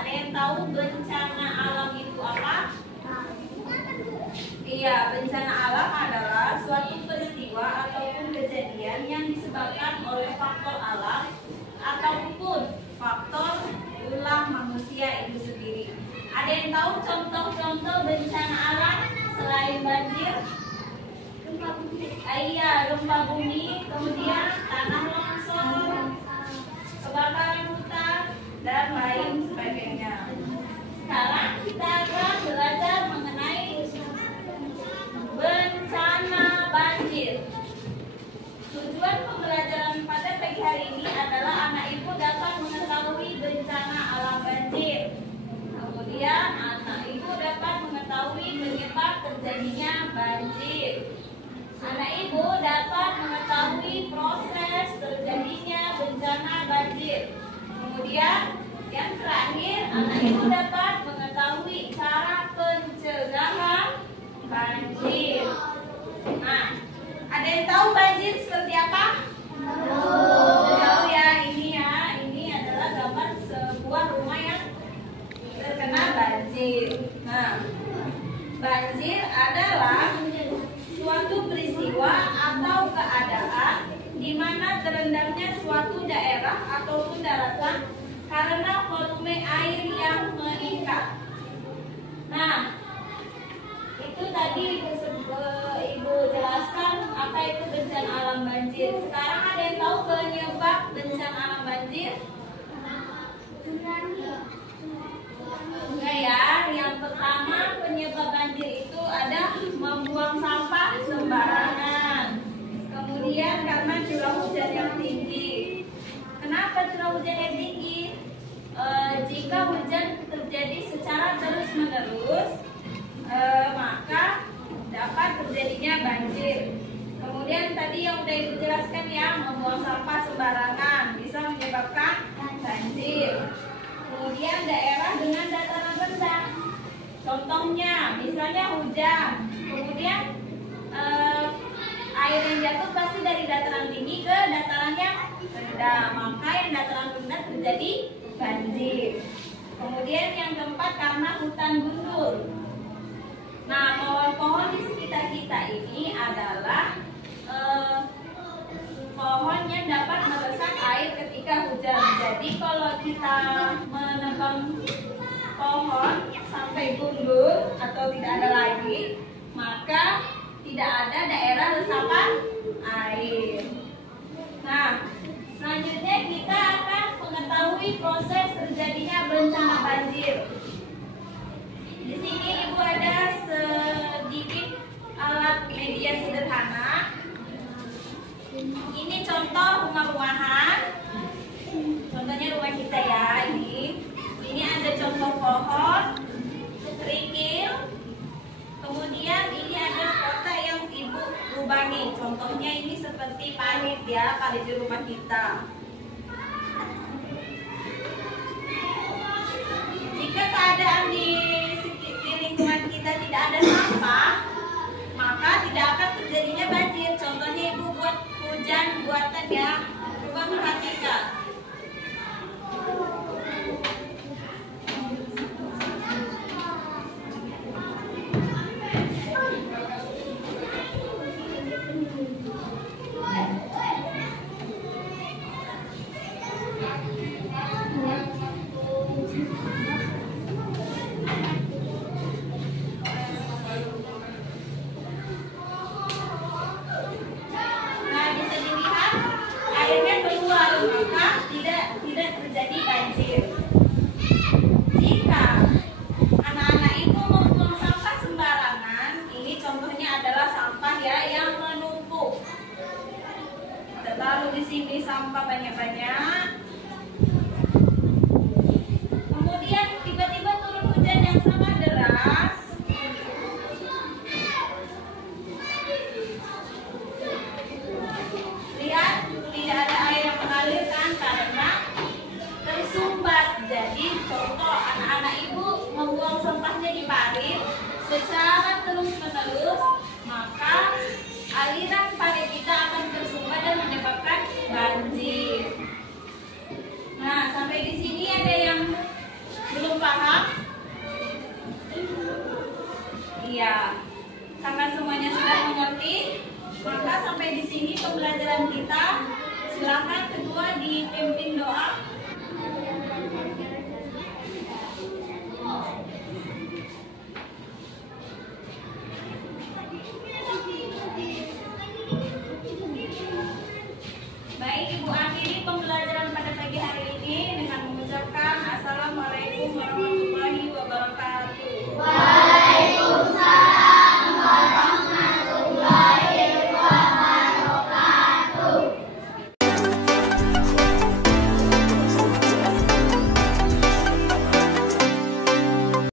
Ada yang tahu bencana alam itu apa? Iya, bencana alam adalah suatu peristiwa ataupun kejadian yang disebabkan oleh faktor alam ataupun faktor ulah manusia itu sendiri. Ada yang tahu contoh-contoh bencana alam selain banjir? Iya, gempa bumi, kemudian tanah longsor, kebakaran hutan, dan lain sebagainya. Sekarang kita akan belajar mengenai bencana banjir. Tujuan pembelajaran pada pagi hari ini adalah anak ibu dapat mengetahui bencana alam banjir. Kemudian anak ibu dapat mengetahui penyebab terjadinya banjir. Anak ibu dapat mengetahui proses terjadinya bencana banjir. Kemudian yang terakhir, anak ibu dapat mengetahui cara pencegahan banjir. Nah, ada yang tahu banjir seperti apa? Tahu ya, ini adalah gambar sebuah rumah yang terkena banjir. Nah, banjir adalah suatu peristiwa atau keadaan di mana terendamnya suatu daerah ataupun daratan karena volume air yang meningkat. Nah, itu tadi Ibu jelaskan apa itu bencana alam banjir. Sekarang ada yang tahu penyebab bencana alam banjir? Enggak ya. Yang pertama, penyebab banjir itu ada membuang sampah sembarangan. Kemudian karena curah hujan yang tinggi. Kenapa curah hujan yang tinggi? Jika hujan terjadi secara terus-menerus, maka dapat terjadinya banjir. Kemudian tadi yang udah Ibu jelaskan ya, membuang sampah sembarangan bisa menyebabkan banjir. Kemudian daerah dengan dataran rendah, contohnya misalnya hujan, kemudian air yang jatuh pasti dari dataran tinggi ke dataran yang rendah, maka yang dataran rendah terjadi banjir. Kemudian yang keempat, karena hutan gundul. Nah, pohon-pohon di sekitar kita ini adalah pohon yang dapat meresap air ketika hujan. Jadi kalau kita menebang pohon sampai gundul atau tidak ada lagi, maka tidak ada daerah resapan air. Nah, selanjutnya kita akan mengetahui proses terjadinya bencana banjir. Di sini Ibu ada sedikit alat media sederhana. Ini contoh rumah-rumahan. Contohnya rumah kita ya, ini ada contoh pohon, kerikil. Kemudian ini ada kota yang Ibu lubangi. Contohnya ini seperti parit ya, parit di rumah kita. Jika keadaan di lingkungan kita tidak ada sampah, maka tidak akan terjadinya banjir. Contohnya Ibu buat hujan buatan ya, coba perhatikan. Di sini sampah banyak-banyak. Kemudian tiba-tiba turun hujan yang sangat deras. Lihat, tidak ada air yang mengalir kan karena tersumbat. Jadi contoh anak-anak Ibu membuang sampahnya di parit secara terus-menerus, maka aliran parit kita akan tersumbat dan menyebabkan banjir. Nah, sampai di sini ada yang belum sampai di sini pembelajaran kita. Silakan kedua dipimpin doa.